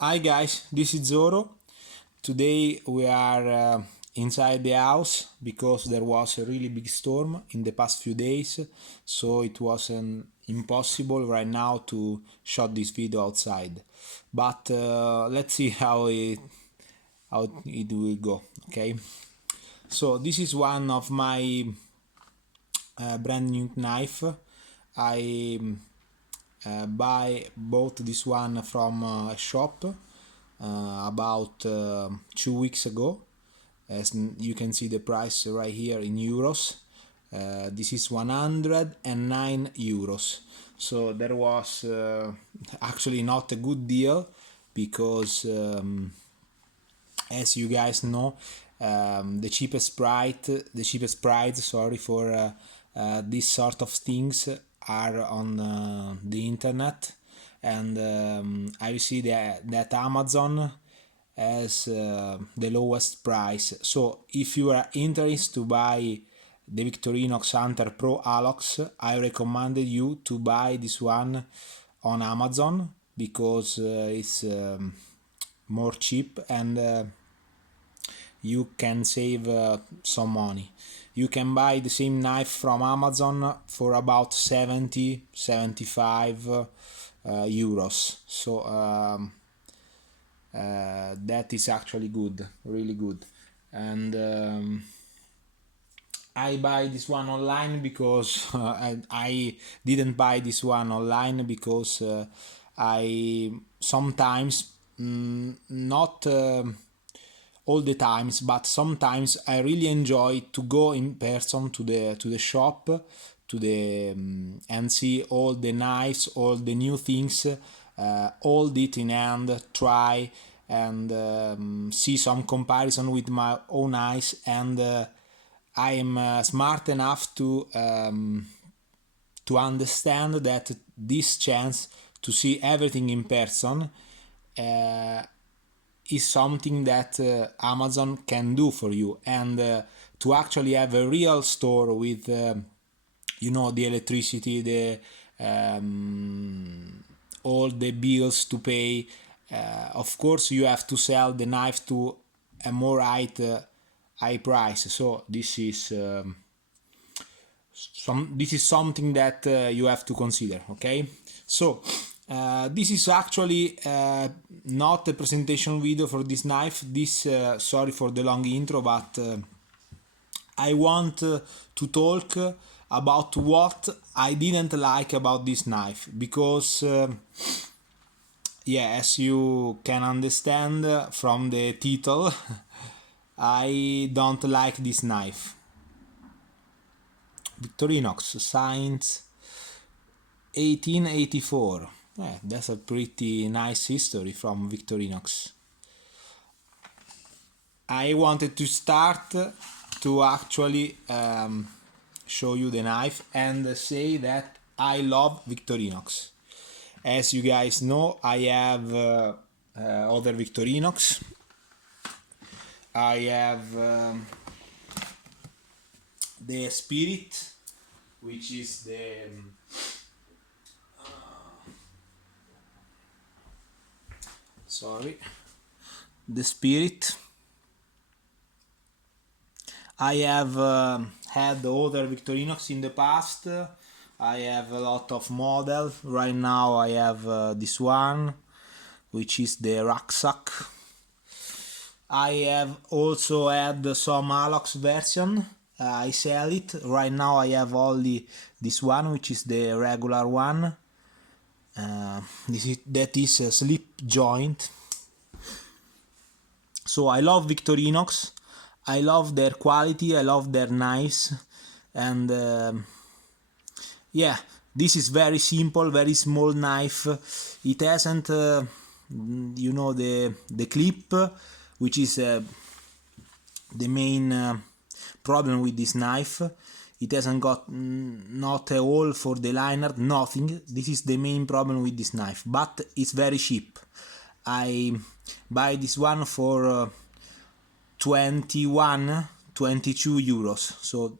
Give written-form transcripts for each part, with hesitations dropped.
Hi guys, this is Zoro. Today we are inside the house because there was a really big storm in the past few days, so it was impossible right now to shot this video outside. But let's see how it will go. Okay, so this is one of my brand new knife. I bought this one from a shop about 2 weeks ago. As you can see the price right here in euros. This is 109 euros. So there was actually not a good deal because as you guys know, the cheapest price, sorry, for this sort of things are on the internet, and I see that Amazon has the lowest price. So if you are interested to buy the Victorinox Hunter Pro Alox, I recommend you to buy this one on Amazon because it's more cheap, and you can save some money. You can buy the same knife from Amazon for about 70-75 euros. So that is actually good, really good. And I buy this one online because I didn't buy this one online because I sometimes, not all the times, but sometimes I really enjoy to go in person to the shop, to the and see all the knives, all the new things, hold it in hand, try, and see some comparison with my own eyes, and I am smart enough to understand that this chance to see everything in person is something that Amazon can do for you, and to actually have a real store with the electricity, the all the bills to pay. Of course you have to sell the knife to a more high price, so this is something that you have to consider. Okay, so this is actually not a presentation video for this knife. Sorry for the long intro, but I want to talk about what I didn't like about this knife, because yeah, as you can understand from the title, I don't like this knife. Victorinox since 1884. That's a pretty nice history from Victorinox. I wanted to start to actually show you the knife and say that I love Victorinox. As you guys know, I have other Victorinox. I have the Spirit, which is the Spirit. I have had other Victorinox in the past. I have a lot of models. Right now I have this one, which is the rucksack. I have also had some Alox version. I sell it. Right now I have only this one, which is the regular one. That is a slip joint. So I love Victorinox. I love their quality. I love their knives, and yeah, this is very simple, very small knife. It hasn't, the clip, which is the main problem with this knife. It hasn't got not a hole for the liner, nothing. This is the main problem with this knife, but it's very cheap. I buy this one for 22 euros, so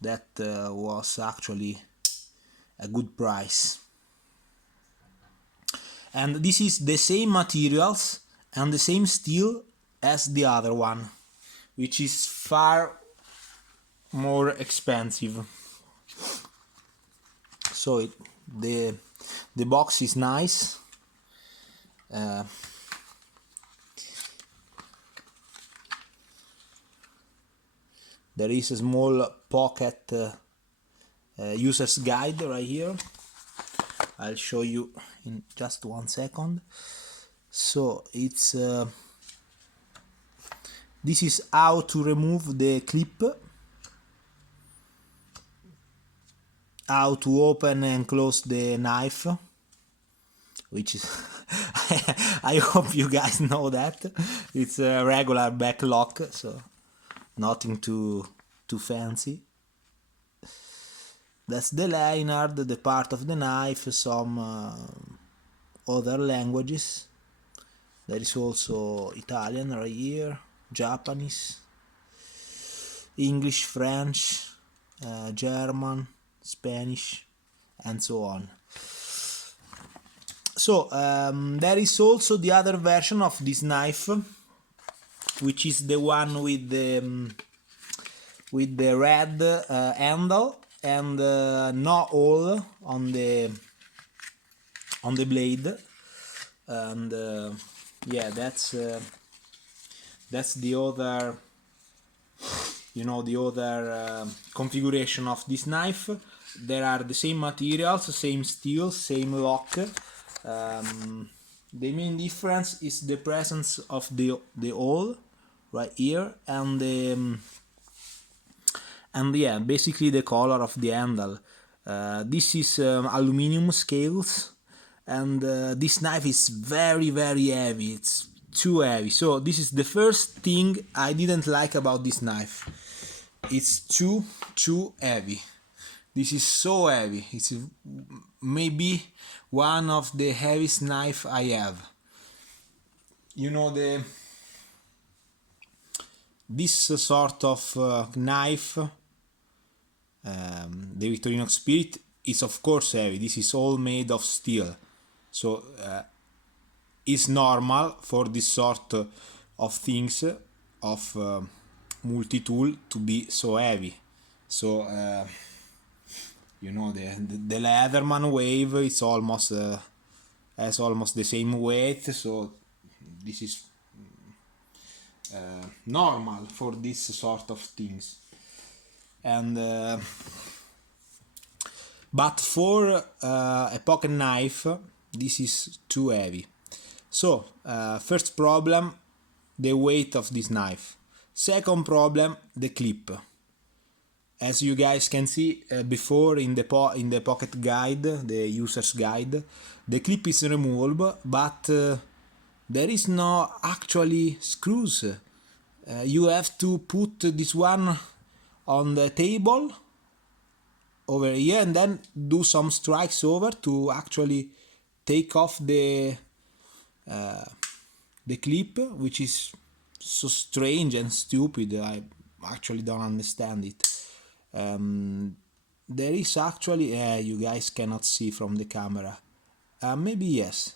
that was actually a good price. and this is the same materials and the same steel as the other one, which is far more expensive. So the box is nice. There is a small pocket user's guide right here. I'll show you in just 1 second. So it's this is how to remove the clip, how to open and close the knife, which is I hope you guys know that it's a regular back lock, so nothing too fancy. That's the lanyard, the part of the knife, some other languages. There is also Italian right here, Japanese, English, French, German, Spanish, and so on. So there is also the other version of this knife, which is the one with the red handle and no hole on the blade, and yeah, that's the other, the other configuration of this knife. There are the same materials, same steel, same lock. The main difference is the presence of the hole right here, and yeah, basically the color of the handle. This is aluminum scales, and this knife is very heavy. It's too heavy. So this is the first thing I didn't like about this knife. It's too heavy. This is so heavy. It's maybe one of the heaviest knife I have. This sort of knife, the Victorinox Spirit, is of course heavy. This is all made of steel, so it's normal for this sort of things, of multi-tool, to be so heavy. So the Leatherman Wave is almost has almost the same weight, so this is normal for this sort of things. And but for a pocket knife, this is too heavy. So first problem, the weight of this knife. Second problem, the clip. As you guys can see before in the pocket guide, the user's guide, the clip is removable, but there is no actually screws. You have to put this one on the table over here and then do some strikes over to actually take off the clip, which is so strange and stupid. I actually don't understand it. There is actually you guys cannot see from the camera, maybe yes,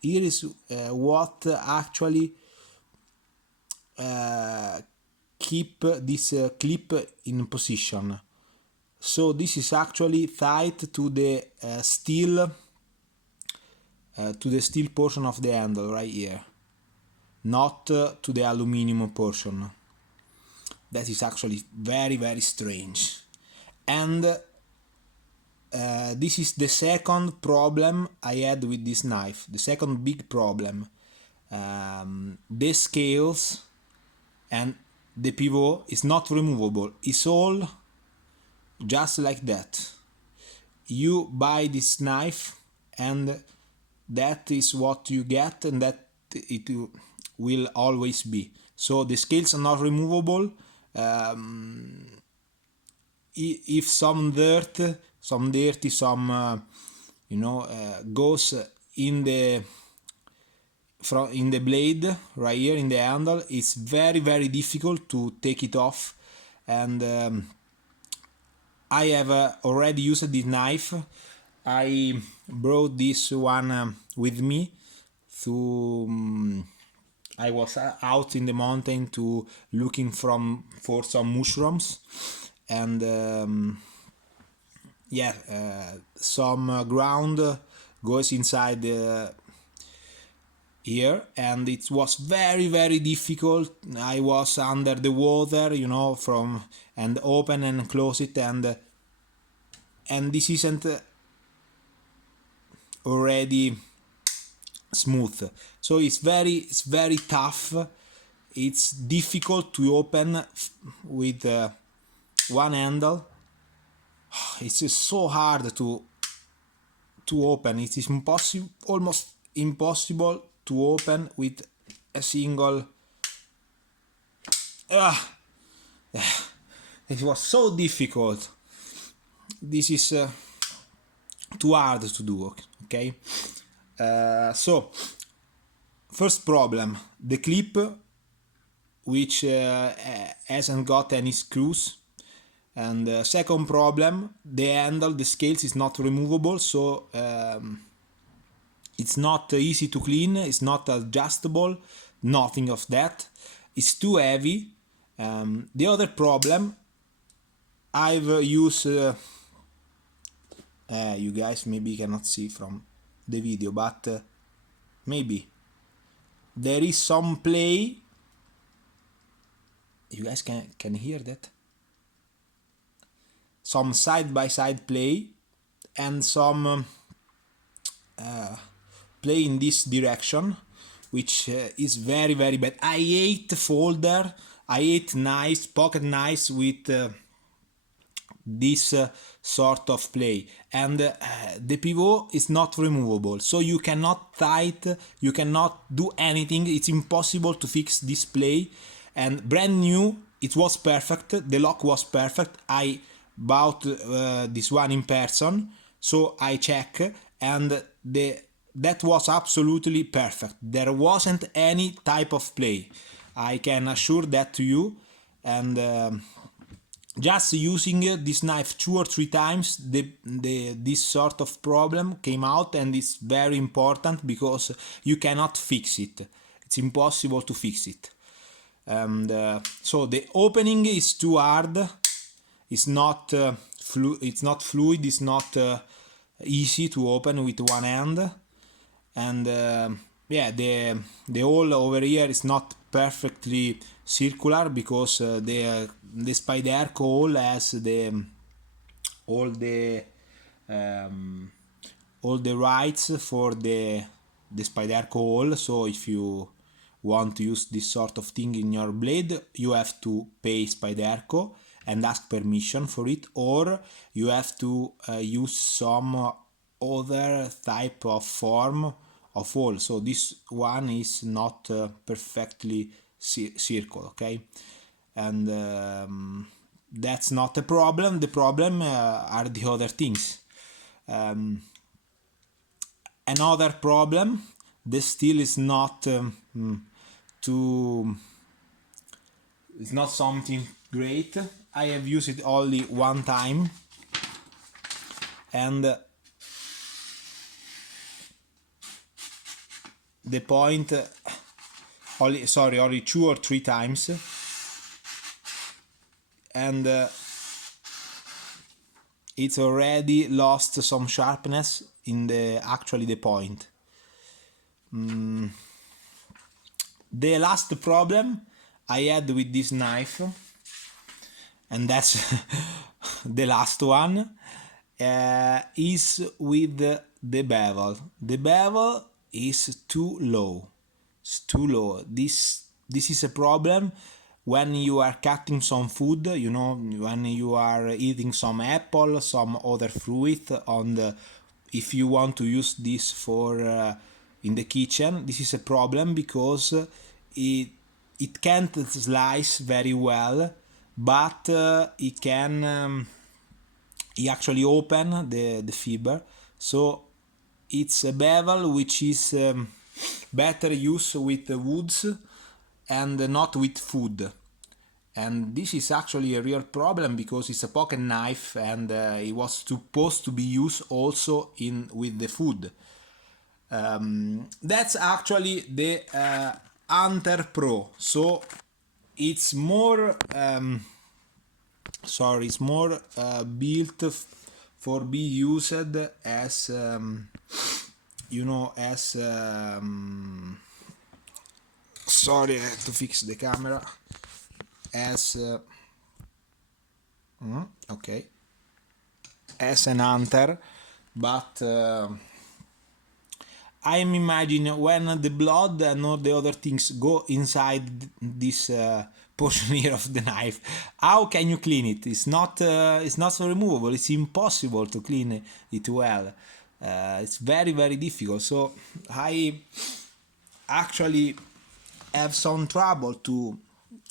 here is what actually keep this clip in position. So this is actually tied to the steel portion of the handle right here, not to the aluminum portion. That is actually very strange. And this is the second problem I had with this knife, the second big problem. The scales and the pivot is not removable. It's all just like that. You buy this knife and that is what you get, and that it will always be. So the scales are not removable. If some dirty goes in the blade right here in the handle, it's very difficult to take it off. And I have already used this knife I brought this one with me to I was out in the mountain to looking for some mushrooms, and yeah, some ground goes inside here, and it was very difficult. I was under the water, you know, from and open and close it, and this isn't already smooth, so it's very tough. It's difficult to open with one handle. It's just so hard to open. It is impossible, almost impossible to open with a single. It was so difficult. This is too hard to do. Okay. So first problem, the clip, which hasn't got any screws. And second problem, the handle, the scales is not removable, so it's not easy to clean, it's not adjustable, nothing of that. It's too heavy. The other problem, I've used, you guys maybe cannot see from the video, but maybe there is some play. You guys can hear that? Some side-by-side play and some play in this direction, which is very bad. I hate folder, I hate knives, pocket knives with this sort of play, and the pivot is not removable, so you cannot tight, you cannot do anything. It's impossible to fix this play. And brand new, it was perfect, the lock was perfect. I bought this one in person, so I check, and that was absolutely perfect. There wasn't any type of play, I can assure that to you. And just using this knife 2 or 3 times, this sort of problem came out, and it's very important because you cannot fix it. It's impossible to fix it. And so the opening is too hard. It's not it's not fluid. It's not easy to open with one hand. And yeah, the hole over here is not perfectly circular because the Spyderco hole has all the rights for the Spyderco hole. So if you want to use this sort of thing in your blade, you have to pay Spyderco and ask permission for it, or you have to use some other type of form of hole. So this one is not perfectly circle, okay? And that's not a problem. The problem are the other things. Another problem, the steel is not it's not something great. I have used it only one time, and the point only 2 or 3 times, and it's already lost some sharpness in the point. The last problem I had with this knife, and that's the last one, is with the bevel. The bevel is too low. It's too low. This is a problem when you are cutting some food, you know, when you are eating some apple, some other fruit if you want to use this for in the kitchen. This is a problem because it can't slice very well, but it can actually open the fiber. So it's a bevel which is better used with woods and not with food. and this is actually a real problem because it's a pocket knife, and it was supposed to be used also with the food. That's actually the Hunter Pro, so it's more it's more built for be used as sorry, I have to fix the camera, as okay, as an hunter, but I'm imagining when the blood and all the other things go inside this portion here of the knife, how can you clean it? It's not so removable. It's impossible to clean it well. It's very, very difficult. So I actually have some trouble to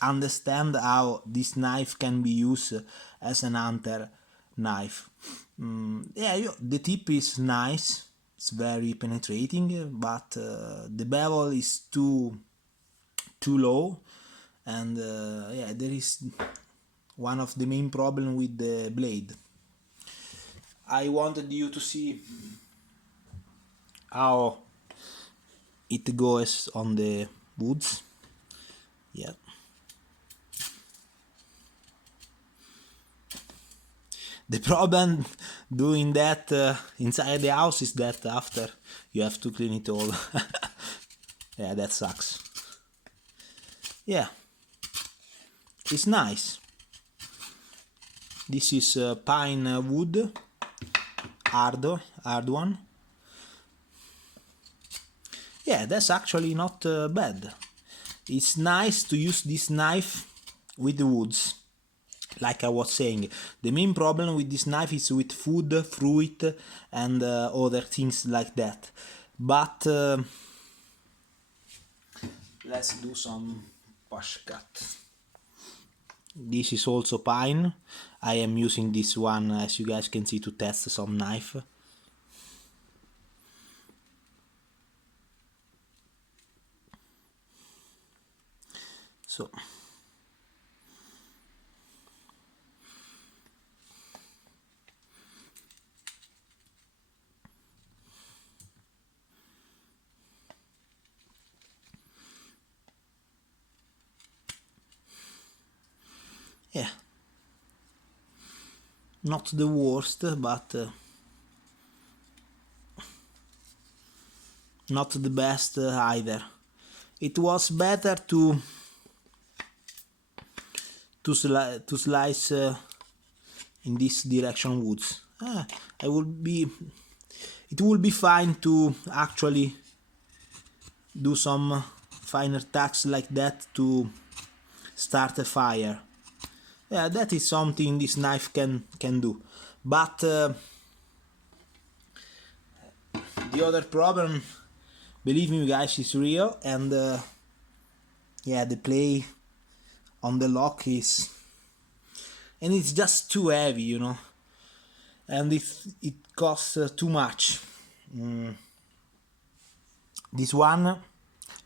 understand how this knife can be used as an hunter knife. The tip is nice, it's very penetrating, but the bevel is too low, and there is one of the main problem with the blade. I wanted you to see how it goes on the woods. Yeah. The problem doing that inside the house is that after you have to clean it all. Yeah, that sucks. Yeah, it's nice. This is pine wood, hard one. Yeah, that's actually not bad. It's nice to use this knife with the woods. Like I was saying, the main problem with this knife is with food, fruit, and other things like that. But let's do some push cut. This is also pine. I am using this one, as you guys can see, to test some knife. So yeah, not the worst, but not the best either. It was better to slice in this direction woods. It would be fine to actually do some finer tacks like that to start a fire. Yeah, that is something this knife can do. But the other problem, believe me guys, is real, and yeah, the play on the lock is, and it's just too heavy, you know, and it costs too much. This one,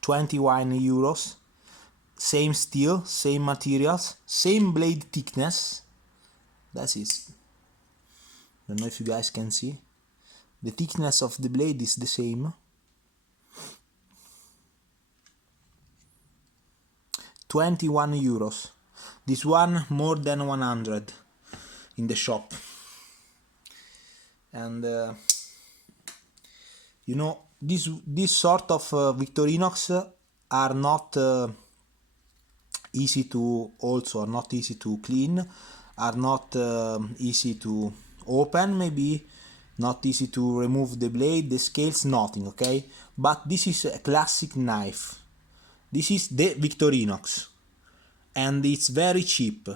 21 euros, same steel, same materials, same blade thickness. That is, I don't know if you guys can see, the thickness of the blade is the same. 21 euros. This one more than 100 in the shop. And you know, this sort of Victorinox are not easy to clean, are not easy to open, maybe not easy to remove the blade, the scales, nothing, okay? But this is a classic knife. This is the Victorinox, and it's very cheap.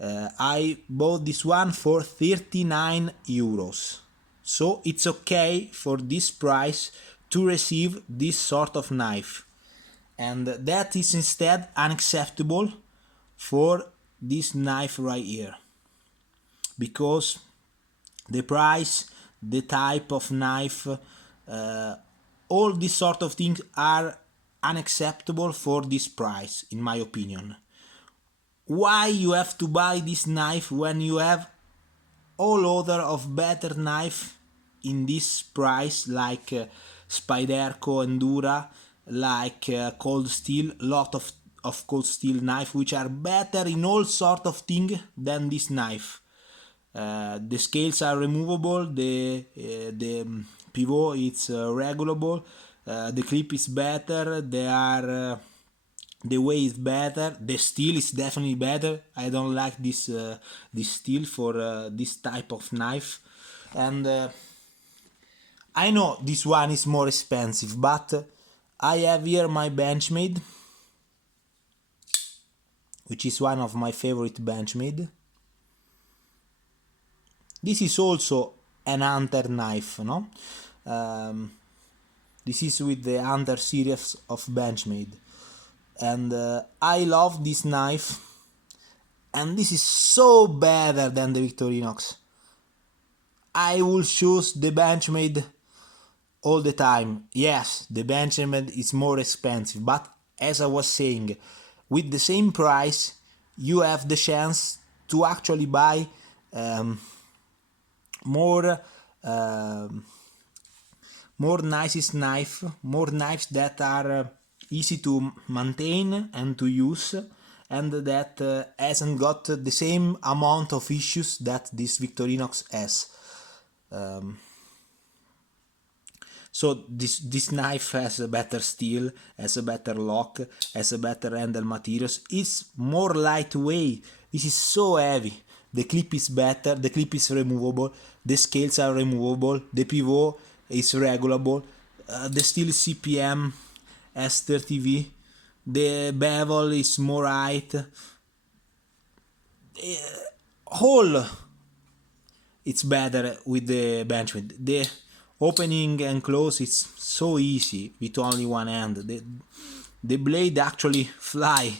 I bought this one for 39 euros. So it's okay for this price to receive this sort of knife. And that is instead unacceptable for this knife right here. Because the price, the type of knife, all these sort of things are unacceptable for this price, in my opinion. why you have to buy this knife when you have all other of better knife in this price, like Spyderco Endura, like Cold Steel, lot of Cold Steel knife which are better in all sort of thing than this knife. The scales are removable, the pivot is regulable, the clip is better, the way is better, the steel is definitely better. I don't like this steel for this type of knife, and I know this one is more expensive, but I have here my Benchmade, which is one of my favorite Benchmade. This is also an Hunter knife, no? This is with the Hunter series of Benchmade, and I love this knife, and this is so better than the Victorinox. I will choose the Benchmade all the time. Yes, the Benchmade is more expensive, but as I was saying, with the same price you have the chance to actually buy more nicest knife, more knives that are easy to maintain and to use, and that hasn't got the same amount of issues that this Victorinox has. So this knife has a better steel, has a better lock, has a better handle materials, it's more lightweight. This is so heavy. The clip is better, the clip is removable, the scales are removable, the pivot is regulable, the steel CPM S30V, the bevel is more height, whole it's better with the Benchmade. The opening and close is so easy with only one hand. The blade actually fly.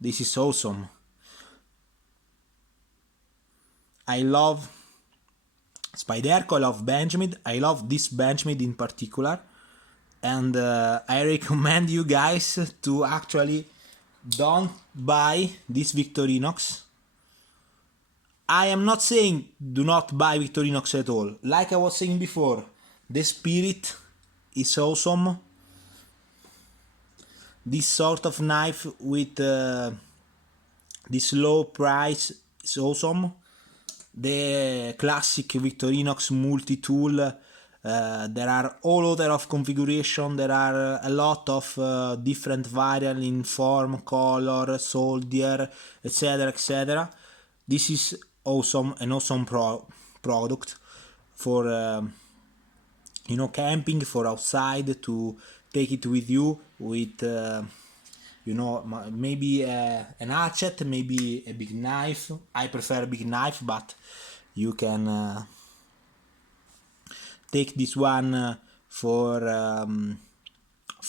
This is awesome. I love Spyderco, I love Benchmade, I love this Benchmade in particular, and I recommend you guys to actually don't buy this Victorinox. I am not saying do not buy Victorinox at all. Like I was saying before, the spirit is awesome. This sort of knife with this low price is awesome. The classic Victorinox multi-tool, there are all other of configuration, there are a lot of different variants in form, color, solder, etc, etc. This is awesome, an awesome product for you know, camping, for outside, to take it with you with you know, maybe an hatchet, maybe a big knife. I prefer a big knife, but you can take this one for a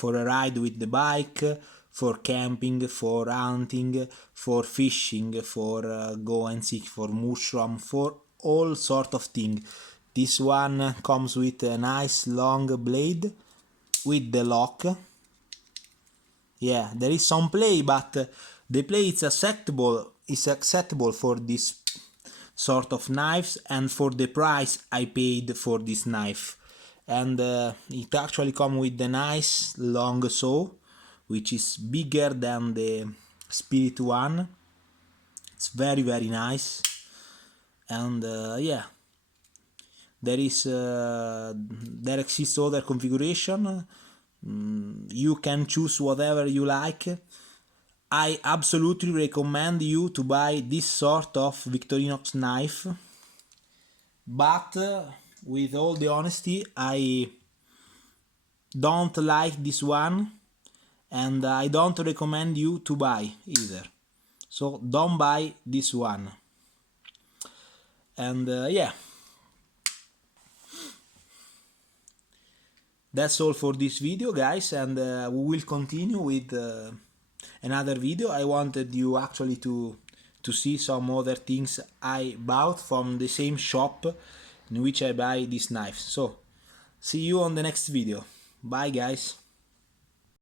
ride with the bike, for camping, for hunting, for fishing, for go and seek for mushroom, for all sort of thing. This one comes with a nice long blade with the lock. Yeah, there is some play, but the play is acceptable for this sort of knives and for the price I paid for this knife. And it actually comes with a nice long saw, which is bigger than the Spirit one. It's very nice. And yeah, there exists other configuration. You can choose whatever you like. I absolutely recommend you to buy this sort of Victorinox knife, but with all the honesty, I don't like this one, and I don't recommend you to buy either. So don't buy this one. And yeah, that's all for this video, guys, and we will continue with another video. I wanted you actually to see some other things I bought from the same shop in which I buy these knives. So see you on the next video. Bye, guys.